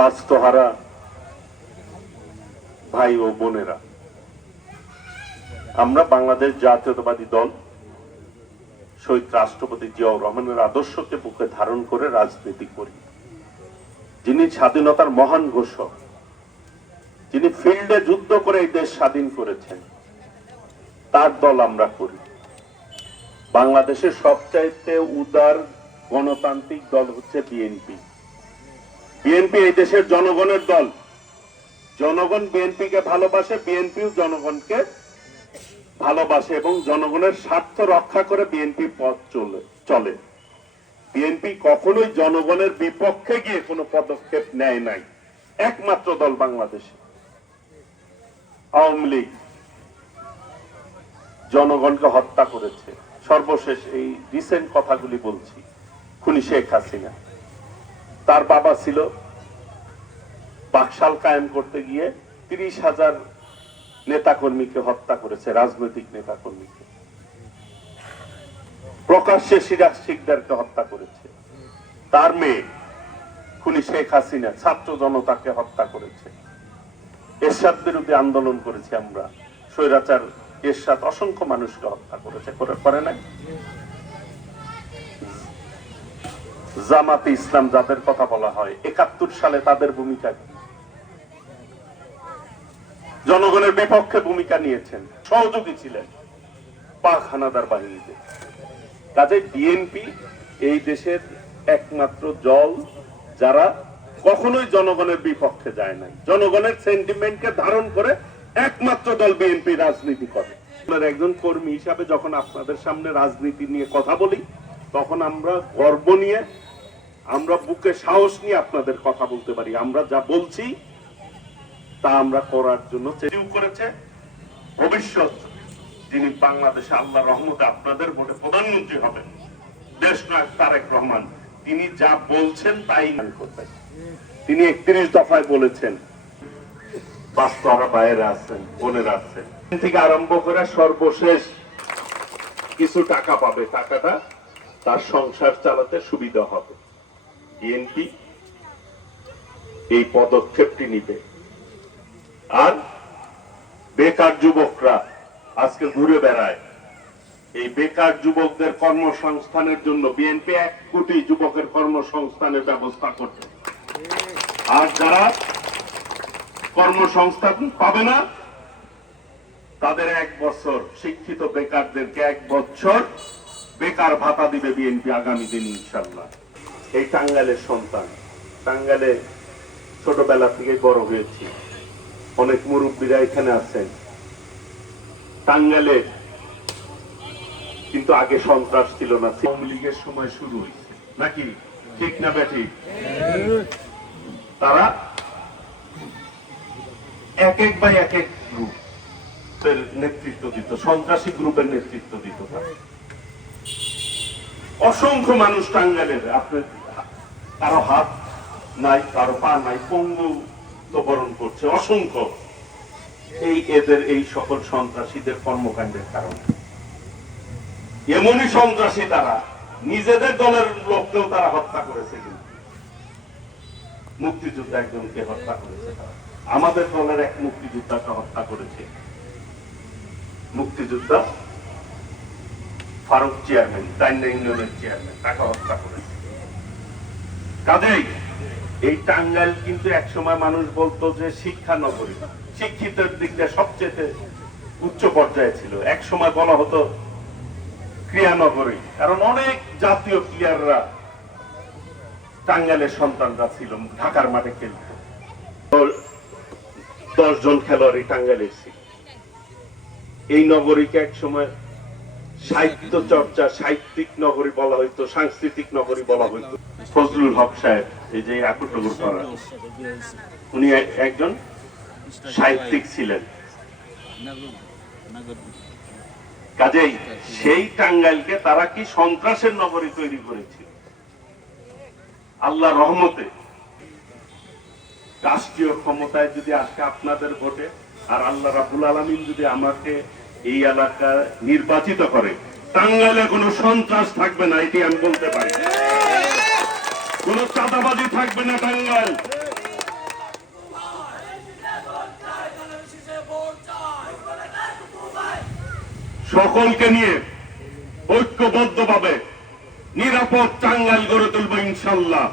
বাস্তহারা ভাই ও বোনেরা, আমরা বাংলাদেশ জাতীয়তাবাদী দল, শহীদ রাষ্ট্রপতি জিয়াউর রহমানের আদর্শকে বুকে ধারণ করে রাজনীতি করি। যিনি স্বাধীনতার মহান ঘোষক, যিনি ফিল্ডে যুদ্ধ করে এই দেশ স্বাধীন করেছেন, তার দল আমরা করি। বাংলাদেশের সবচাইতে উদার গণতান্ত্রিক দল হচ্ছে বিএনপি। বিএনপি এই দেশের জনগণের দল। জনগণ বিএনপিকে ভালোবাসে বিএনপিও জনগণকে ভালোবাসে এবং জনগণের স্বার্থ রক্ষা করে বিএনপি পথ চলে চলে। বিএনপি কখনোই জনগণের বিপক্ষে গিয়ে কোনো পদক্ষেপ নেয় নাই। একমাত্র দল বাংলাদেশে। আওয়ামী লীগ জনগণকে হত্যা করেছে। সর্বশেষ এই রিসেন্ট কথাগুলি বলছি। খুনি শেখ হাসিনা। তার বাবা ছিল। বাকশাল কায়েম করতে গিয়ে তিরিশ হাজার নেতাকর্মীকে হত্যা করেছে, রাজনৈতিক নেতাকর্মীকে। প্রকাশ্যে সিরাজ শিকদারকে হত্যা করেছে। তার মেয়ে খুনি শেখ হাসিনা, ছাত্র জনতাকে হত্যা করেছে। এরশাদ বিরোধী আন্দোলন করেছি আমরা। স্বৈরাচার এরশাদ অসংখ্য মানুষকে হত্যা করেছে। করে করে নাই? জামাতে ইসলাম যাদের কথা বলা হয়, একাত্তর সালে তাদের ভূমিকা জনগণের বিপক্ষে ভূমিকা নিয়েছেন, সহযোগী ছিলেন পাক হানাদার বাহিনীতে। কাজে বিএনপি এই দেশের একমাত্র জল যারা কখনোই জনগণের বিপক্ষে যায় নাই। জনগণের সেন্টিমেন্টকে ধারণ করে একমাত্র দল বিএনপি রাজনীতি করে। আপনার একজন কর্মী হিসাবে যখন আপনাদের সামনে রাজনীতি নিয়ে কথা বলি, তখন আমরা গর্ব নিয়ে আমরা বুকে সাহস নিয়ে আপনাদের কথা বলতে পারি। আমরা যা বলছি, তা আমরা করার জন্য করেছে। ভবিষ্যৎ যিনি বাংলাদেশে আল্লাহ রহমতে আপনাদের ভোটে প্রধানমন্ত্রী হবেন, দেশ নায়ক তারেক রহমান, তিনি যা বলছেন তাই তিনি একত্রিশ দফায় বলেছেন বাস্তবরা বাইরে আছেন, বোনেরা আছেন থেকে আরম্ভ করে সর্বশেষ কিছু টাকা পাবে, টাকাটা তার সংসার চালাতে সুবিধা হবে। বিএনপি এই পদক্ষেপটি নিবে। আর বেকার যুবকরা আজকে ঘুরে বেড়ায়। এই বেকার যুবকদের কর্মসংস্থানের জন্য বিএনপি এক কোটি যুবকের কর্মসংস্থানের ব্যবস্থা করছে আর যারা কর্মসংস্থান পাবে না, তাদের এক বছর শিক্ষিত বেকারদেরকে এক বছর বেকার ভাতা দিবে বিএনপি আগামী দিন ইনশাল্লাহ এই টাঙ্গাইলের সন্তান। টাঙ্গাইলে ছোটবেলা থেকে বড় হয়েছি। অনেক মুরব্বীরা এখানে আছেন। টাঙ্গাইলে কিন্তু আগে সন্ত্রাস ছিল না। আওয়ামী লীগের সময় শুরু হয়েছে। নাকি? ঠিক না ব্যাটি? তারা এক এক বাই এক এক গ্রুপের নেতৃত্ব দিত। সন্ত্রাসী গ্রুপের নেতৃত্ব দিত অসংখ্য মানুষ টাঙ্গালের আপনার কারও হাত নাই, কারও পা নাই, পঙ্গু তো বরণ করছে অসংখ্য। এই এদের, এই সকল সন্ত্রাসীদের কর্মকাণ্ডের কারণে। এমনই সন্ত্রাসী তারা, নিজেদের দলের লোককেও তারা হত্যা করেছে কিন্তু। মুক্তিযোদ্ধা একজনকে হত্যা করেছে তারা। আমাদের দলের এক মুক্তিযোদ্ধাকে হত্যা করেছে। মুক্তিযোদ্ধা ফারুক চেয়ারম্যান ডাইনা ইউনিয়নের চেয়ারম্যান, তাকে হত্যা করেছে। কাজেই এই টাঙ্গাইল কিন্তু একসময় মানুষ বলতো যে শিক্ষা নগরী। শিক্ষিতের দিক দিয়ে সবচেয়ে উচ্চ পর্যায়ে ছিল। এক সময় বলা হতো ক্রিয়া নগরী। কারণ অনেক জাতীয় প্লেয়াররা টাঙ্গাইলের সন্তানরা ছিল, ঢাকার মাঠে খেলত। দশ জন খেলোয়াড়ই টাঙ্গাইলের ছিল। এই নগরীকে এক সময় সাহিত্য চর্চা সাহিত্যিক নগরী বলা হইতো, সাংস্কৃতিক নগরী বলা হইতো। ফজলুল হক সাহেব, এই যে আকুটগুর করা উনি একজন সাহিত্যিক ছিলেন। কাজেই সেই টাঙ্গাইলকে তারা কি সন্ত্রাসের নগরী তৈরি করেছিল? আল্লাহ রহমতে রাষ্ট্রীয় ক্ষমতায় যদি আজকে আপনাদের ভোটে আর আল্লাহ রাবুল আলমিন যদি আমাকে এই এলাকা নির্বাচিত করে। টাঙ্গাইলে কোন সন্ত্রাস থাকবে না, এটি আমি বলতে পারি। কোন চাঁদাবাজি থাকবে না টাঙ্গাইল। সকলকে নিয়ে ঐক্যবদ্ধভাবে নিরাপদ টাঙ্গাইল গড়ে তুলবো ইনশাল্লাহ।